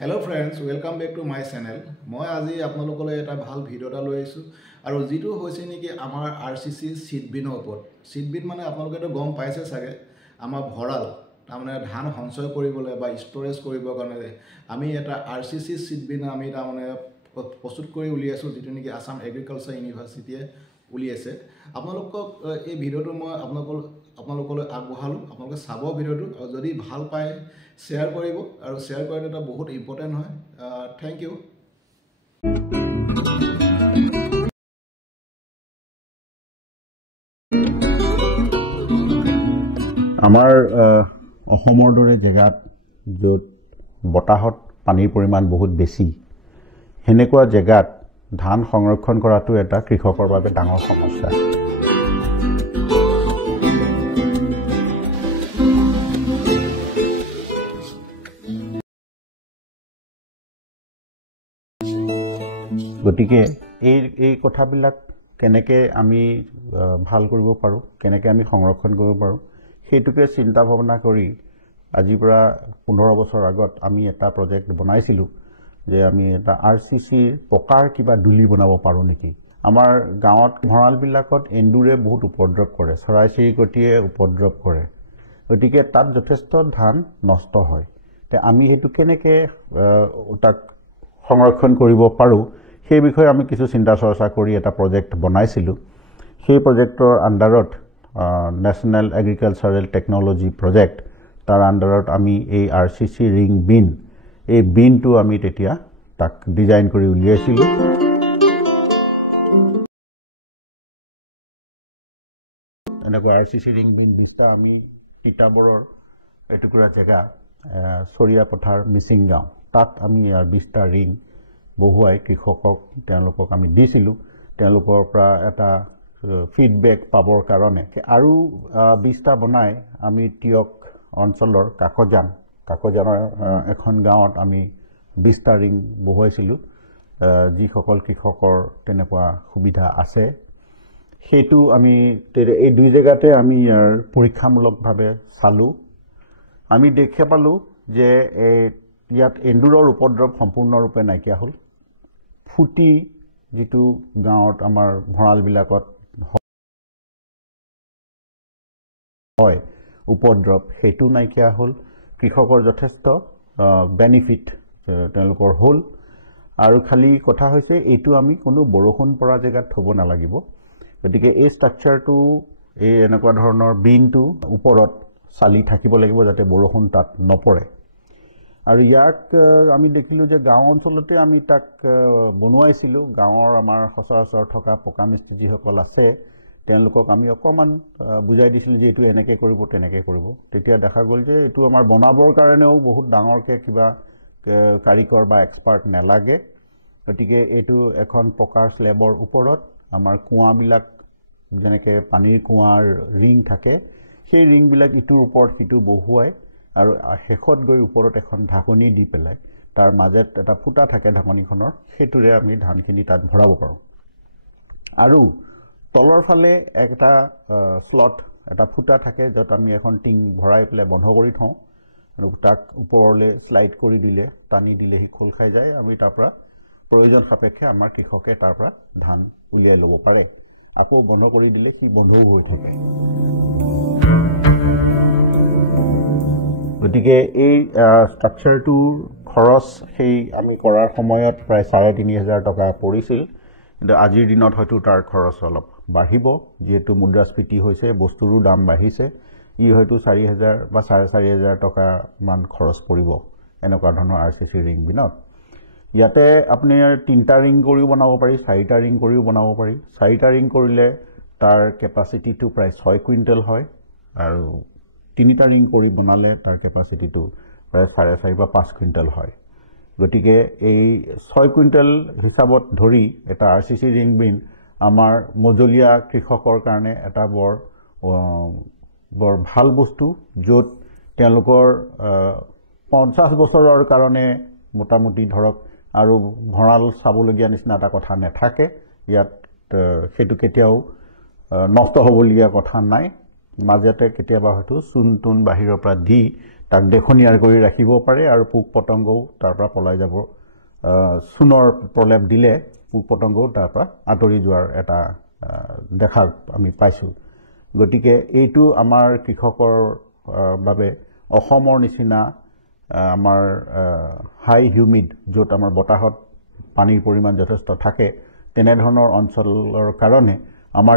Hello friends, welcome back to my channel. মই আজি আপোনালোকলৈ এটা ভাল ভিডিও এটা লৈ আহিছো আৰু যেটো হৈছে নেকি আমাৰ আৰসিসি সিড বিনৰ ওপৰত। সিড বিন মানে আপোনালোকে তো গম পাইছে সাগে আমাৰ ভৰাল তাৰমানে ধান সঞ্চয় কৰিবলৈ বা ষ্টৰেজ কৰিবৰ কাৰণে আমি এটা আৰসিসি সিড বিন আমি তাৰমানে প্ৰস্তুত কৰি উলিয়াইছো যেটো নেকি আসাম এগ্ৰিকালচাৰ ইউনিভাৰ্সিটিয়ে উলিয়াইছে। আপোনালোকক এই ভিডিওটো মই আপোনালোকলৈ আগবঢ়ালো। আপোনালোকে চাব ভিডিওটো আৰু যদি ভাল পায় শেয়াৰ কৰিব আৰু শেয়াৰ কৰাটো এটা বহুত ইম্পৰ্টেন্ট হয়। Thank you. আমাৰ অসমৰ দৰে জেগাত য'ত বতাহত পানীৰ পৰিমাণ বহুত বেছি হেনেকুৱা জেগাত ধান সংৰক্ষণ কৰাটো এটা কৃষকৰ বাবে ডাঙৰ সমস্যা। গতিকে এই কথাবিলাক কেনেকৈ আমি ভাল কৰিব পাৰোঁ, কেনেকৈ আমি সংৰক্ষণ কৰিব পাৰোঁ সেইটোকে চিন্তা ভাৱনা কৰি আজিৰ পৰা 15 বছৰ আগত আমি এটা প্ৰজেক্ট বনাইছিলো যে আমি এটা আৰসিসিৰ প্ৰকাৰ কিবা দুলি বনাব পাৰোঁ নেকি। আমাৰ গাঁৱত ভঁৰালবিলাকত এন্দুৰে বহুত উপদ্ৰৱ কৰে, চৰাই চিৰিকটিয়ে উপদ্ৰৱ কৰে, গতিকে তাত যথেষ্ট ধান নষ্ট হয়। তে আমি হেতু কেনেকৈ তাক সংৰক্ষণ কৰিব পাৰোঁ সেই বিষয়ে আমি কিছু চিন্তা চৰ্চা কৰি এটা প্ৰজেক্ট বনাইছিলো। সেই প্ৰজেক্টৰ আন্ডাৰত নেশনাল এগ্ৰিকালচাৰেল টেকনলজি প্ৰজেক্ট তাৰ আন্ডাৰত আমি এই আৰসিসি ৰিং বিন এই বিনটো আমি তেতিয়া তাক ডিজাইন কৰি উলিয়াইছিলো। এনেকুৱা আৰসিসি ৰিং বিন 20টা আমি তিতাবৰৰ এটুকুৰা জেগা চৰিয়া পথাৰ মিচিং গাঁও তাত আমি 20টা ৰিং বহুৱাই কৃষকক তেওঁলোকক আমি দিছিলো। তেওঁলোকৰ পৰা এটা ফিডবেক পাবৰ কাৰণে আৰু 20টা বনাই আমি টিয়ক অঞ্চলৰ কাকজানৰ এখন গাঁৱত আমি 20টা ৰিং বহুৱাইছিলো। যিসকল কৃষকৰ তেনেকুৱা সুবিধা আছে সেইটো আমি এই দুই জেগাতে আমি ইয়াৰ পৰীক্ষামূলকভাৱে চালো। আমি দেখা পালো যে ইয়াত এন্দুৰৰ উপদ্ৰৱ সম্পূৰ্ণৰূপে নাইকিয়া হ'ল। ফুটি যেটো গাঁৱত আমাৰ ভঁৰালবিলাকত হয় উপদ্ৰৱ হেতু নাইকিয়া হ'ল। কৃষকৰ যথেষ্ট বেনিফিট তেওঁলোকৰ হ'ল। আৰু খালি কথা হৈছে এইটো আমি কোনো বৰষুণ পৰা জেগাত থব নালাগিব। গতিকে এই ষ্ট্ৰাকচাৰটো এই এনেকুৱা ধৰণৰ বিনটো ওপৰত চালি থাকিব লাগিব যাতে বৰষুণ তাত নপৰে। আৰু ইয়াক আমি দেখিলো যে গাঁও অঞ্চলতে আমি তাক বনোৱাইছিলো। গাঁৱৰ আমাৰ সচৰাচৰ থকা পকা মিস্ত্ৰী যিসকল আছে তেওঁলোকক আমি অকমান বুজাই দিছিলো যে এইটো এনেকৈ কৰিব তেনেকৈ কৰিব। তেতিয়া দেখা গ'ল যে এইটো আমাৰ বনাবৰ কাৰণেও বহুত ডাঙৰকৈ কিবা কাৰিকৰ বা এক্সপাৰ্ট নালাগে। গতিকে এইটো এখন পকাৰ স্লেবৰ ওপৰত আমাৰ কুঁৱাবিলাক যেনেকৈ পানীৰ কুঁৱাৰ ৰিং থাকে সেই ৰিংবিলাক ইটোৰ ওপৰত সিটো বহুৱাই আৰু শেষত গৈ ওপৰত এখন ঢাকনি দি পেলাই তাৰ মাজত এটা ফুটা থাকে ঢাকনিখনৰ সেইটোৰে আমি ধানখিনি তাত ভৰাব পাৰোঁ। আৰু তলৰ ফালে একটা স্লট এটা ফুটা থাকে য'ত আমি এখন টিং ভৰাই পেলাই বন্ধ কৰি থওঁ আৰু তাক ওপৰলৈ স্লাইড কৰি দিলে টানি দিলে সি খোল খাই যায়। আমি তাৰ পৰা প্ৰয়োজন সাপেক্ষে আমাৰ কৃষকে তাৰ পৰা ধান উলিয়াই ল'ব পাৰে। আকৌ বন্ধ কৰি দিলে সি বন্ধও হৈ থাকে। গতিকে এই ষ্ট্ৰাকচাৰটোৰ খৰচ সেই আমি কৰাৰ সময়ত প্ৰায় ৩,৫০০ টকা পৰিছিল। কিন্তু আজিৰ দিনত হয়তো তাৰ খৰচ অলপ বাঢ়িব যেহেতু মুদ্ৰাস্ফীতি হৈছে, বস্তুৰো দাম বাঢ়িছে। ই হয়তো ৪,০০০ বা ৪,৫০০ টকা মান খৰচ পৰিব এনেকুৱা ধৰণৰ আৰসিসি ৰিং বিনত। ইয়াতে আপুনি 3টা ৰিং কৰিও বনাব পাৰি, 4টা ৰিং কৰিও বনাব পাৰি। 4টা ৰিং কৰিলে তাৰ কেপাচিটিটো প্ৰায় 6 কুইণ্টেল হয় আৰু 3টা ৰিং কৰি বনালে তাৰ কেপাচিটিটো প্ৰায় 4.5 বা 5 কুইণ্টেল হয়। গতিকে এই 6 কুইণ্টেল হিচাপত ধৰি এটা আৰসিসি ৰিং বিন আমাৰ মজলীয়া কৃষকৰ কাৰণে এটা বৰ ভাল বস্তু য'ত তেওঁলোকৰ 50 বছৰৰ কাৰণে মোটামুটি ধৰক আৰু ভঁৰাল চাবলগীয়া নিচিনা এটা কথা নাথাকে। ইয়াত সেইটো কেতিয়াও নষ্ট হ'বলগীয়া কথা নাই। মাজতে কেতিয়াবা হয়তো চূণ তুণ বাহিৰৰ পৰা দি তাক দেখনীয়াৰ কৰি ৰাখিব পাৰে আৰু পোক পতংগও তাৰ পৰা পলাই যাব চূণৰ প্ৰলেপ দিলে পোক পতংগও তাৰ পৰা আঁতৰি যোৱাৰ এটা দেখা আমি পাইছোঁ গতিকে এইটো আমাৰ কৃষকৰ বাবে অসমৰ নিচিনা আমাৰ হাই হিউমিড য'ত আমাৰ বতাহত পানীৰ পৰিমাণ যথেষ্ট থাকে তেনেধৰণৰ অঞ্চলৰ কাৰণে আমাৰ